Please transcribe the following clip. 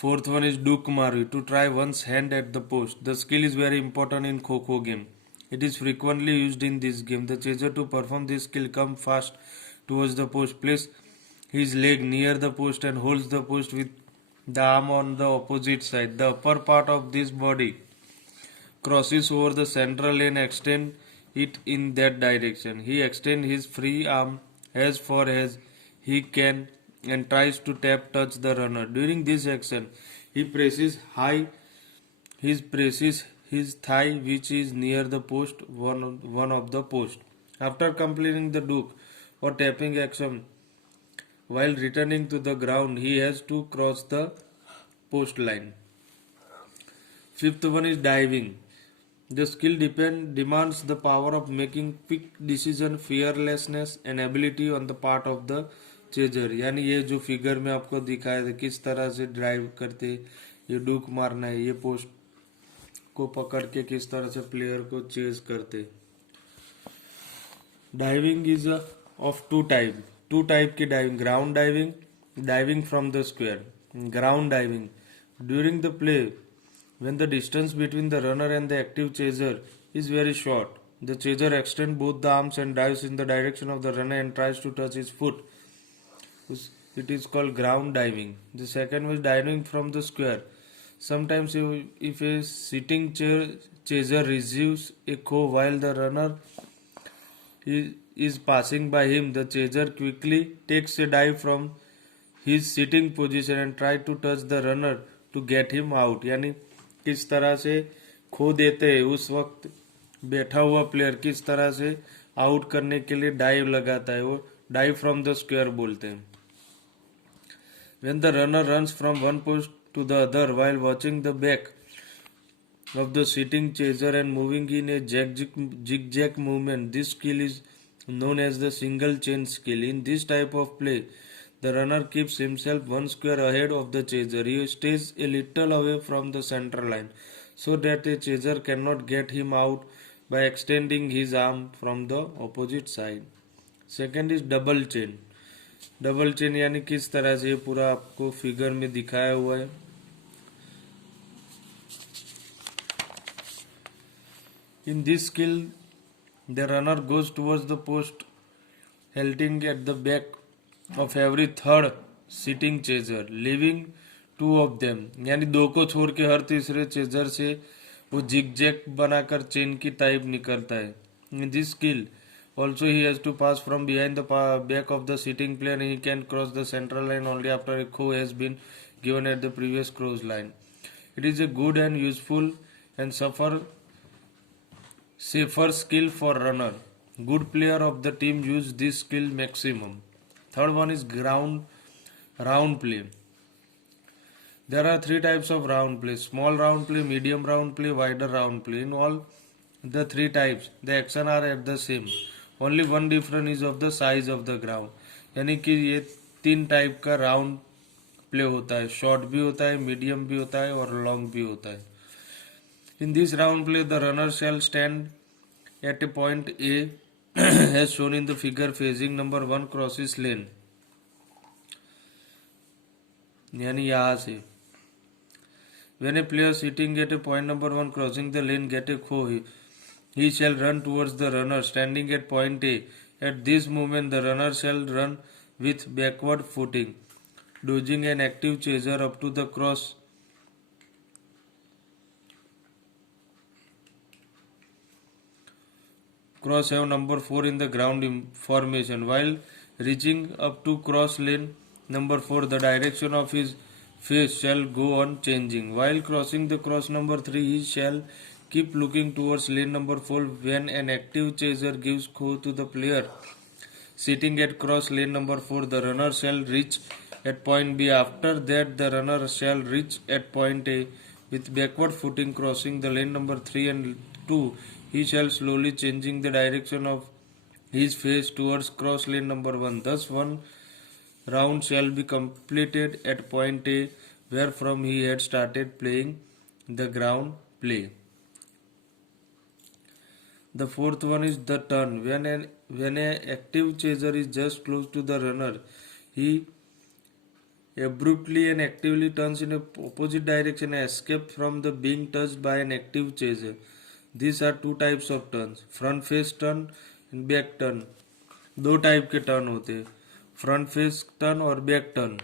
Fourth one is Duk Maru, to try one's hand at the post. The skill is very important in Kho game. It is frequently used in this game. The chaser to perform this skill comes fast towards the post, place his leg near the post and holds the post with the arm on the opposite side. The upper part of this body crosses over the central lane, extend it in that direction. He extends his free arm as far as he can and tries to tap touch the runner. During this action, he presses his thigh which is near the post, one of the post. After completing the duke or tapping action, while returning to the ground, he has to cross the post line. Fifth one is diving. The skill demands the power of making quick decision, fearlessness and ability on the part of the chaser. यानी ये जो figure में आपको दिखाया था किस तरह से ड्राइव करते, ये डुक मारना है, ये पोस्ट को पकड़ के किस तरह से प्लेयर को चेज करते. Diving is of two type की diving. Ground diving, diving from the square. Ground diving during the play when the distance between the runner and the active chaser is very short. The chaser extends both the arms and dives in the direction of the runner and tries to touch his foot. It is called ground diving. The second was diving from the square. Sometimes if a sitting chaser receives a kho while the runner is passing by him, the chaser quickly takes a dive from his sitting position and tries to touch the runner to get him out. यानी किस तरह से खो देते हैं उस वक्त बैठा हुआ प्लेयर किस तरह से आउट करने के लिए डाइव लगाता है, वो डाइव फ्रॉम द स्क्वायर बोलते हैं. When the runner runs from one post to the other while watching the back of the sitting chaser and moving in a zigzag movement, this skill is known as the single chain skill. In this type of play, the runner keeps himself one square ahead of the chaser. He stays a little away from the center line so that a chaser cannot get him out by extending his arm from the opposite side. Second is double chain. Double chain यानी किस तरह से, ये पूरा आपको figure में दिखाया हुआ है. In this skill, the runner goes towards the post, halting at the back of every third sitting chaser, leaving two of them. यानी दो को छोड़ के हर तीसरे चेजर से वो जिगजैग बनाकर चेन की टाइप निकलता है. In this skill, also he has to pass from behind the back of the sitting player and he can cross the central line only after a kho has been given at the previous cross line. It is a good and useful and safer skill for runner. Good player of the team use this skill maximum. Third one is round play. There are three types of round play: small round play, medium round play, wider round play. In all the three types, the action are at the same. Only one difference is of the size of the ground. यानी कि ये तीन type का round play होता है. Short भी होता है, मीडियम भी होता है और लॉन्ग भी होता है. In this round play, the runner shall stand at a point A as shown in the figure facing number 1 crosses lane. यानी यहाँ से. When a player sitting at a point number 1 crossing the lane get a kho, he shall run towards the runner standing at point A. At this moment, the runner shall run with backward footing, dodging an active chaser up to the cross have number 4 in the ground formation. While reaching up to cross lane number 4, the direction of his face shall go on changing. While crossing the cross number 3, he shall keep looking towards lane number 4 when an active chaser gives kho to the player sitting at cross lane number 4. The runner shall reach at point B. After that, the runner shall reach at point A with backward footing crossing the lane number 3 and 2. He shall slowly changing the direction of his face towards cross lane number 1. Thus, one round shall be completed at point A where from he had started playing the ground play. The fourth one is the turn. When an active chaser is just close to the runner, he abruptly and actively turns in a opposite direction and escapes from the being touched by an active chaser. These are two types of turns, front face turn and back turn. दो type के turn होते हैं, front face turn और back turn.